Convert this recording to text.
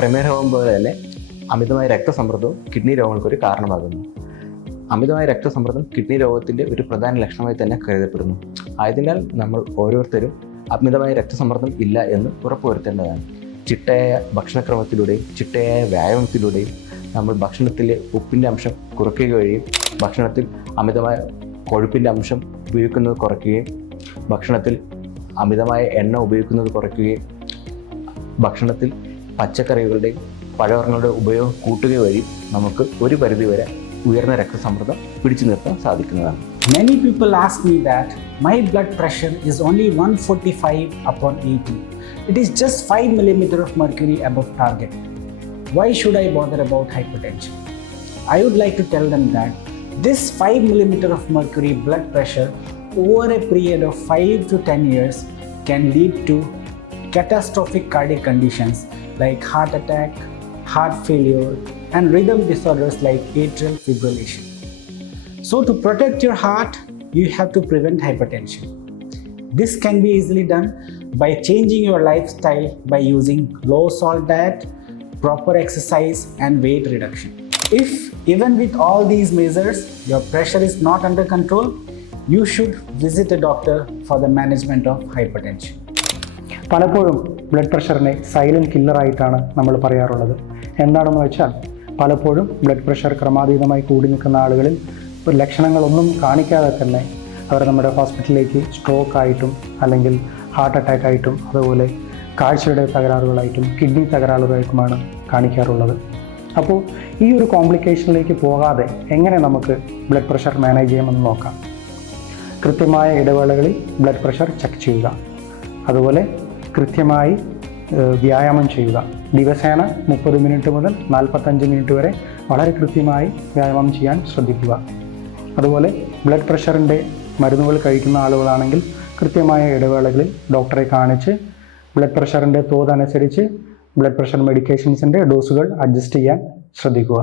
പ്രമേഹ രോഗം പോലെ തന്നെ അമിതമായ രക്തസമ്മർദ്ദവും കിഡ്നി രോഗങ്ങൾക്കൊരു കാരണമാകുന്നു. അമിതമായ രക്തസമ്മർദ്ദം കിഡ്നി രോഗത്തിൻ്റെ ഒരു പ്രധാന ലക്ഷണമായി തന്നെ കരുതപ്പെടുന്നു. ആയതിനാൽ നമ്മൾ ഓരോരുത്തരും അമിതമായ രക്തസമ്മർദ്ദം ഇല്ല എന്ന് ഉറപ്പുവരുത്തേണ്ടതാണ്. ചിട്ടയായ ഭക്ഷണക്രമത്തിലൂടെയും ചിട്ടയായ വ്യായാമത്തിലൂടെയും നമ്മൾ ഭക്ഷണത്തിലെ ഉപ്പിൻ്റെ അംശം കുറയ്ക്കുക വഴിയും ഭക്ഷണത്തിൽ അമിതമായ കൊഴുപ്പിൻ്റെ അംശം ഉപയോഗിക്കുന്നത് കുറയ്ക്കുകയും ഭക്ഷണത്തിൽ അമിതമായ എണ്ണ ഉപയോഗിക്കുന്നത് കുറയ്ക്കുകയും ഭക്ഷണത്തിൽ പച്ചക്കറികളുടെയും പഴവർഗ്ഗങ്ങളുടെ ഉപയോഗം കൂട്ടുക വഴി നമുക്ക് ഒരു പരിധിവരെ ഉയർന്ന രക്തസമ്മർദ്ദം പിടിച്ചു നിർത്താൻ സാധിക്കുന്നതാണ്. Many people ask me that my blood pressure is only 145/80. It is just 5 millimeter of mercury above target. Why should I bother about hypertension? I would like to tell them that this 5 millimeter of mercury blood pressure over a period of 5 to 10 years can lead to catastrophic cardiac conditions like heart attack, heart failure, and rhythm disorders like atrial fibrillation. So to protect your heart, you have to prevent hypertension. This can be easily done by changing your lifestyle by using low salt diet, proper exercise, and weight reduction. If even with all these measures your pressure is not under control, you should visit a doctor for the management of hypertension. പലപ്പോഴും blood പ്രഷറിനെ silent കില്ലറായിട്ടാണ് നമ്മൾ പറയാറുള്ളത്. എന്താണെന്ന് വെച്ചാൽ പലപ്പോഴും blood pressure ക്രമാതീതമായി കൂടി നിൽക്കുന്ന ആളുകളിൽ ലക്ഷണങ്ങളൊന്നും കാണിക്കാതെ തന്നെ അവർ നമ്മുടെ ഹോസ്പിറ്റലിലേക്ക് സ്ട്രോക്ക് ആയിട്ടും അല്ലെങ്കിൽ ഹാർട്ട് അറ്റാക്ക് ആയിട്ടും അതുപോലെ കാഴ്ചയുടെ തകരാറുകളായിട്ടും കിഡ്നി തകരാറുകളായിട്ടുമാണ് കാണിക്കാറുള്ളത്. അപ്പോൾ ഈ ഒരു കോംപ്ലിക്കേഷനിലേക്ക് പോകാതെ എങ്ങനെ നമുക്ക് ബ്ലഡ് പ്രഷർ മാനേജ് ചെയ്യാമെന്ന് നോക്കാം. കൃത്യമായ ഇടവേളകളിൽ ബ്ലഡ് പ്രഷർ ചെക്ക് ചെയ്യുക, അതുപോലെ കൃത്യമായി വ്യായാമം ചെയ്യുക. ദിവസേന 30 മിനിറ്റ് മുതൽ 45 മിനിറ്റ് വരെ വളരെ കൃത്യമായി വ്യായാമം ചെയ്യാൻ ശ്രദ്ധിക്കുക. അതുപോലെ ബ്ലഡ് പ്രഷറിൻ്റെ മരുന്നുകൾ കഴിക്കുന്ന ആളുകളാണെങ്കിൽ കൃത്യമായ ഇടവേളകളിൽ ഡോക്ടറെ കാണിച്ച് ബ്ലഡ് പ്രഷറിൻ്റെ തോതനുസരിച്ച് ബ്ലഡ് പ്രഷർ മെഡിക്കേഷൻസിൻ്റെ ഡോസുകൾ അഡ്ജസ്റ്റ് ചെയ്യാൻ ശ്രദ്ധിക്കുക.